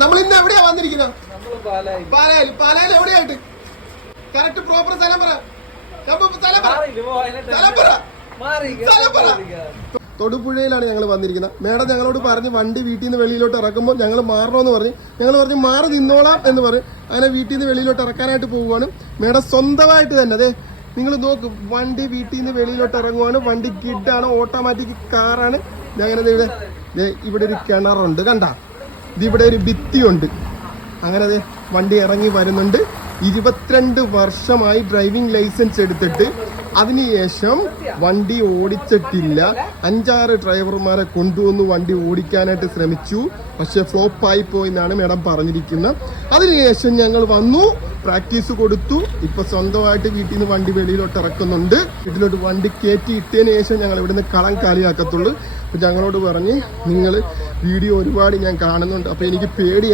നമ്മൾ ഇന്ന് എവിടെയാ വന്നിരിക്കുന്നത്? പാലായിൽ എവിടെയായിട്ട്? കറക്റ്റ് പ്രോപ്പർ സ്ഥലം പറ. തൊടുപുഴയിലാണ് ഞങ്ങൾ വന്നിരിക്കുന്നത്. മേഡം ഞങ്ങളോട് പറഞ്ഞ് വണ്ടി വീട്ടിൽ നിന്ന് വെളിയിലോട്ട് ഇറക്കുമ്പോൾ ഞങ്ങൾ മാറണമെന്ന് പറഞ്ഞ് ഞങ്ങൾ പറഞ്ഞ് മാറി നിന്നോളാം എന്ന് പറഞ്ഞ് അങ്ങനെ വീട്ടിൽ നിന്ന് വെളിയിലോട്ട് ഇറക്കാനായിട്ട് പോവുകയാണ്. മേഡം സ്വന്തമായിട്ട് തന്നെ അതെ നിങ്ങൾ നോക്ക്, വണ്ടി വീട്ടിൽ നിന്ന് വെളിയിലോട്ട് ഇറങ്ങുവാണ്. വണ്ടി കിഡാണ്, ഓട്ടോമാറ്റിക് കാറാണ്. അങ്ങനെ ഇവിടെ ഒരു കിണറുണ്ട് കണ്ട, ഇതിവിടെ ഒരു ഭിത്തിയുണ്ട്. അങ്ങനെ അതെ വണ്ടി ഇറങ്ങി വരുന്നുണ്ട്. 22 വർഷമായി ഡ്രൈവിംഗ് ലൈസൻസ് എടുത്തിട്ട് അതിനുശേഷം വണ്ടി ഓടിച്ചിട്ടില്ല. 5-6 ഡ്രൈവർമാരെ കൊണ്ടുവന്ന് വണ്ടി ഓടിക്കാനായിട്ട് ശ്രമിച്ചു, പക്ഷെ ഫ്ലോപ്പായി പോയി എന്നാണ് മേഡം പറഞ്ഞിരിക്കുന്നത്. അതിനുശേഷം ഞങ്ങൾ വന്നു, പ്രാക്ടീസ് കൊടുത്തു. ഇപ്പൊ സ്വന്തമായിട്ട് വീട്ടിൽ നിന്ന് വണ്ടി വെളിയിലോട്ട് ഇറക്കുന്നുണ്ട്. വീട്ടിലോട്ട് വണ്ടി കയറ്റി ഇട്ടതിന് ശേഷം ഞങ്ങൾ ഇവിടുന്ന് കളം കാലിയാക്കത്തുള്ളൂ. അപ്പൊ ഞങ്ങളോട് പറഞ്ഞ് നിങ്ങൾ വീഡിയോ ഒരുപാട് ഞാൻ കാണുന്നുണ്ട്, അപ്പൊ എനിക്ക് പേടി